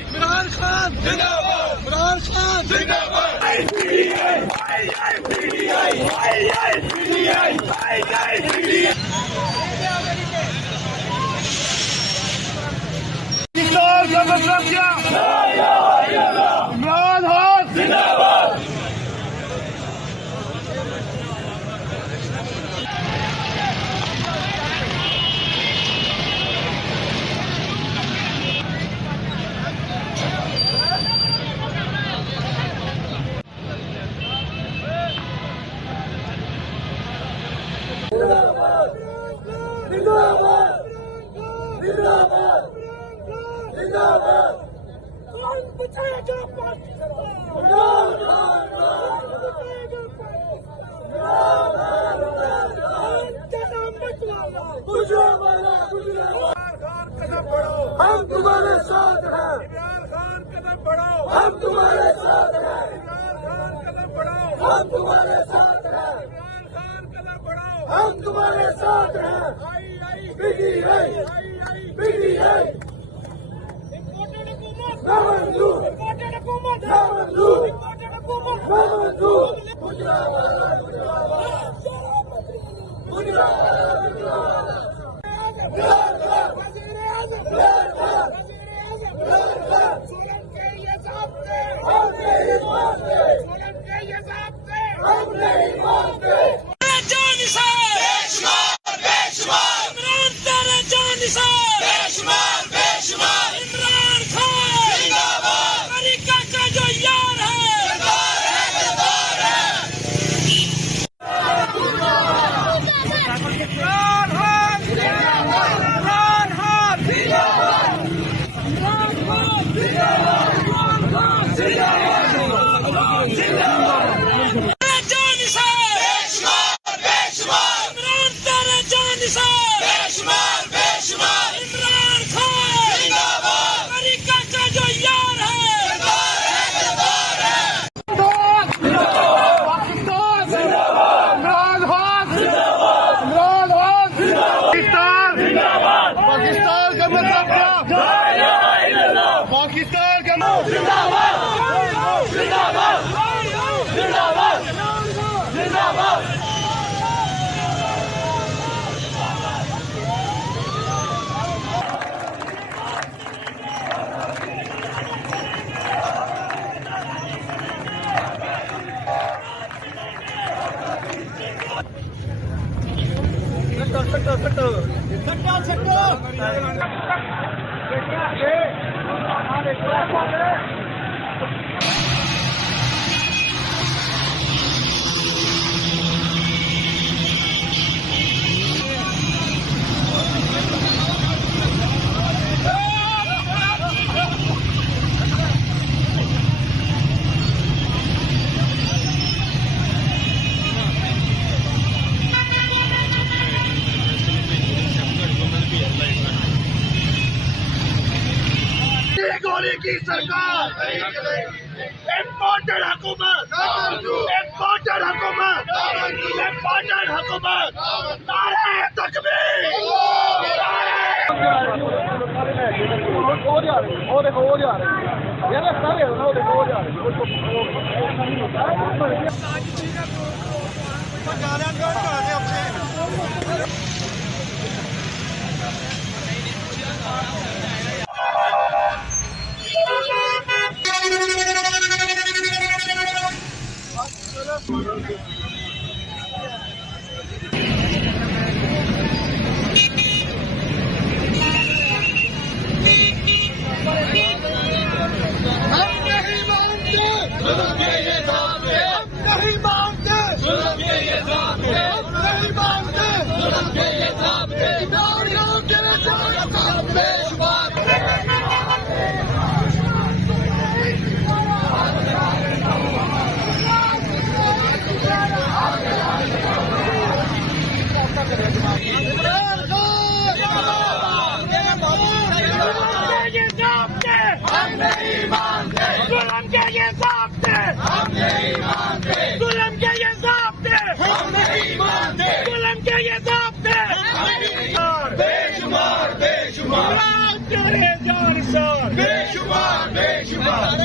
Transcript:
इमरान खान जिंदाबाद, इमरान खान जिंदाबाद। इमरान खान जिंदाबाद। जिंदाबाद, जिंदाबाद, कौन बचाएगा हम तुम्हारे साथ हैं, कदम बढ़ाओ, हम तुम्हारे साथ हैं, कदम बढ़ाओ, हम तुम्हारे साथ हैं, कदम बढ़ाओ, हम तुम्हारे साथ हैं। पीटीआई पीटीआई ना मंजूर, ना मंजूर, ना मंजूर। मुजराबाद, मुजराबाद, सोलन के ये ज़ाब्ते हम नहीं मानते, सोलन के ये ज़ाब्ते हम नहीं मानते। बेशुमार बेशुमार इमरान तेरे जानिसार, बेशुमार बेशुमार इमरान खान जिंदाबाद। अमेरिका का जो यार है की सरकार, इम्पोर्टेड हुकूमत, इम्पोर्टेड हुकूमत, इम्पोर्टेड हुकूमत। नारे तकबीर, जुल्म के ये ज़ाब्ते हम नहीं मानते, जुल्म के ये ज़ाब्ते हम नहीं मानते, जुल्म के ये ज़ाब्ते बेशुमार। बेशुमार, तेरे जान सर, बेशुमार बेशुमार।